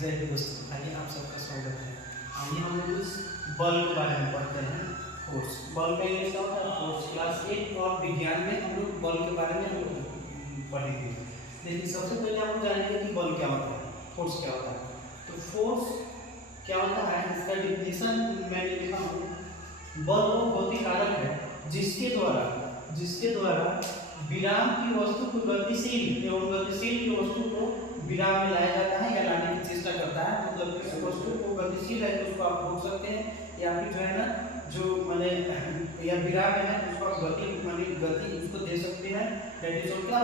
जय हिंद दोस्तों, आइए आप सबका स्वागत है। आइए हम लोग उस बल के बारे में पढ़ते हैं। फोर्स, बल का इंग्लिश क्या होता है? फोर्स। क्लास 8 और विज्ञान में हम लोग बल के बारे में हम लोग पढ़ेंगे। लेकिन सबसे पहले हम लोग जानेंगे कि बल क्या होता है, फोर्स क्या होता है। तो फोर्स क्या होता है, इसका डिफिनेशन मैंने लिखा हूँ। बल वो भौतिक कारक है जिसके द्वारा विराम की वस्तु को गतिशील एवं गतिशील की वस्तु को विराम में लाया जाता है या लाने की चेष्टा करता है। मतलब किसी वस्तु को गतिशील है तो उसको आप रोक सकते हैं, या फिर जो है ना जो माने या विराम में है उसको आप गति उसको दे सकते हैं। दैट इज क्या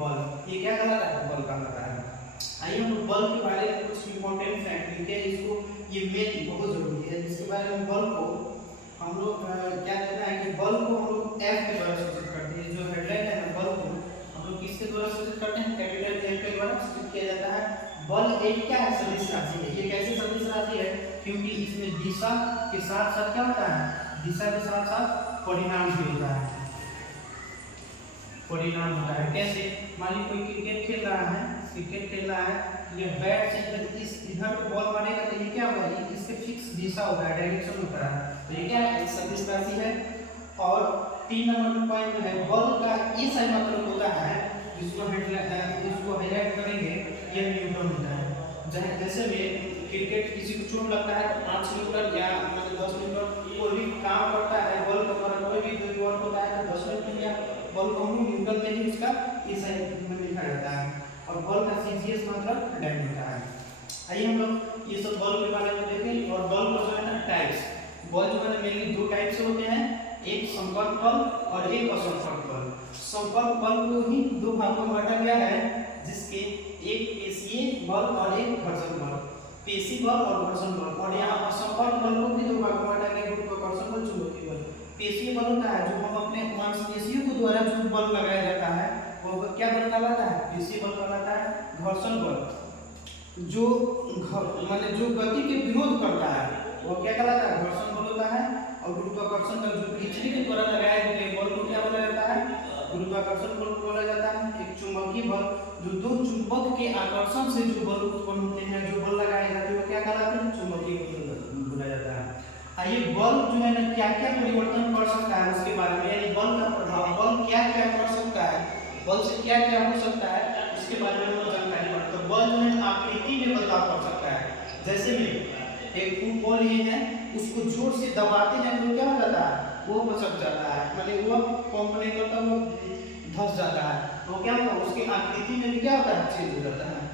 बल। ये क्या कहलाता है? बल कहलाता है। आइए हम बल के बारे में कुछ इंपॉर्टेंट फैक्ट लिखे हैं। इसको ये मेन बहुत जरूरी है, जिसके बारे में बल को हम लोग क्या कहते हैं कि बल को हम लोग एफ के द्वारा सूचित करते हैं। जो हेडलाइन है ना, बल को हम लोग किसके द्वारा सूचित करते हैं? कैपिटल एफ के द्वारा सूचित किया जाता है। बल एक क्या है? सदिश राशि है। ये कैसे सदिश राशि है? क्योंकि इसमें दिशा के साथ साथ क्या होता है? दिशा के साथ साथ परिणाम भी होता है। परिणाम होता है कैसे? मान लीजिए कोई क्रिकेट खेल रहा है, ये बैट से इस इधर को बॉल मारेगा तो ये क्या होगा? ये इसके फिक्स दिशा होता है, डायरेक्शन होता है। तो ये क्या है? सदिश राशि है। और 3 नंबर पॉइंट है, बल का ये सही मतलब होता है जिसको हाईलाइट करेंगे, ये न्यूटन होता है। जैसे में क्रिकेट किसी को चोट लगता है तो 5 न्यूटन या मतलब 10 न्यूटन कोई भी काम करता है, बल का द्वारा कोई भी बल होता है तो 10 न्यूटन या बल को हम न्यूटन में ही उसका ये सही में लिखा जाता है। और बल का सीजीएस मतलब डाइन होता है। आइए हम लोग ये सब बल के बारे में देखें। और बल को जो है ना टाइप्स, बल जो है मेनली 2 टाइप से होते हैं, एक संपर्क बल और एक असंपर्क बल। संपर्क बल को ही 2 भागों में बांटा गया है, जिसके एक पेशीय बल और एक घर्षण बल। पेशी बल और घर्षण बल। और यहाँ असंपर्क बल को भी 2 भागों में बांटा गया, गुरुत्वाकर्षण बल, चुंबकीय बल। पेशीय बल होता है जो हम अपने मांसपेशियों के द्वारा जो बल लगाया जाता है वो क्या बल कहलाता है? पेशीय बल कहलाता है। घर्षण बल जो माने जो गति के विरोध करता है वो क्या कहलाता है? घर्षण बल होता है। और गुरुत्वाकर्षण बल जो पृथ्वी के द्वारा लगाए गए बल को क्या बोला जाता है? गुरुत्वाकर्षण बल बोला जाता है। एक चुंबकीय बल जो 2 चुंबक के आकर्षण से जो बल उत्पन्न होते हैं, जो बल लगाए जाते हैं वो क्या कहलाते हैं? चुंबकीय बल बोला जाता है। आइए बल जो है ना क्या क्या परिवर्तन कर सकता है उसके बारे में, यानी बल का प्रभाव, बल क्या क्या कर सकता है, बल से क्या क्या हो सकता है उसके बारे में हम जानकारी पढ़ते हैं। तो बल जो है आकृति में बदलाव कर सकता है। जैसे में एक बॉल ये है, उसको जोर से दबाते हैं तो क्या हो जाता है? वो मचक जाता है, माने वो पंप नहीं करता, वो धंस जाता है। तो क्या होता है? उसकी आकृति में भी क्या होता है? चेंज हो जाता है।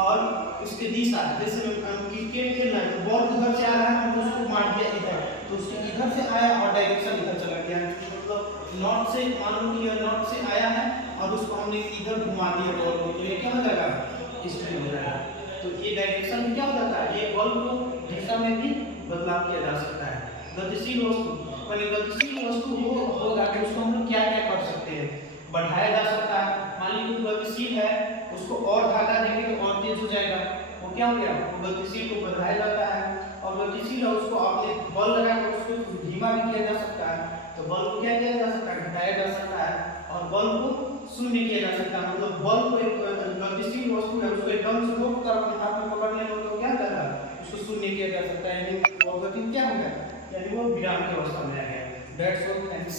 और उसकी दिशा, जैसे क्रिकेट खेल रहा है तो बॉल उधर से आ रहा है, तो उसको मार दिया इधर, तो उसके इधर से आया और डायरेक्शन इधर चला गया। मतलब नॉर्थ से, मान लो कि ये नॉर्थ से आया है और उसको हमने इधर घुमा दिया बॉल को, तो ये क्या हो जाएगा? स्पिन हो जाएगा। तो ये डायरेक्शन क्या हो जाता है? ये बॉल को दिशा में भी बदलाव किया जा सकता है। गतिशील वस्तु, पहले गतिशील वस्तु होगा कि उसको हम लोग क्या क्या कर सकते हैं? बढ़ाया जा सकता है। मान लीजिए गतिशील है, उसको और धागा देंगे तो और तेज हो जाएगा, वो क्या हो गया? वो गतिशील को बढ़ाया जाता है। और गतिशील है उसको आपने बल लगाकर उसको धीमा भी किया जा सकता है। तो बल को क्या किया जा सकता है? घटाया जा सकता है। और बल को शून्य किया जा सकता है। मतलब बल को एक गतिशील वस्तु है, उसको एकदम से रोक कर अपने हाथ में पकड़ लेना तो क्या करता है? उसको शून्य किया जा सकता है, यानी वो गति क्या हो गया? यानी वो विराम की अवस्था में आ गया। That's all, thanks.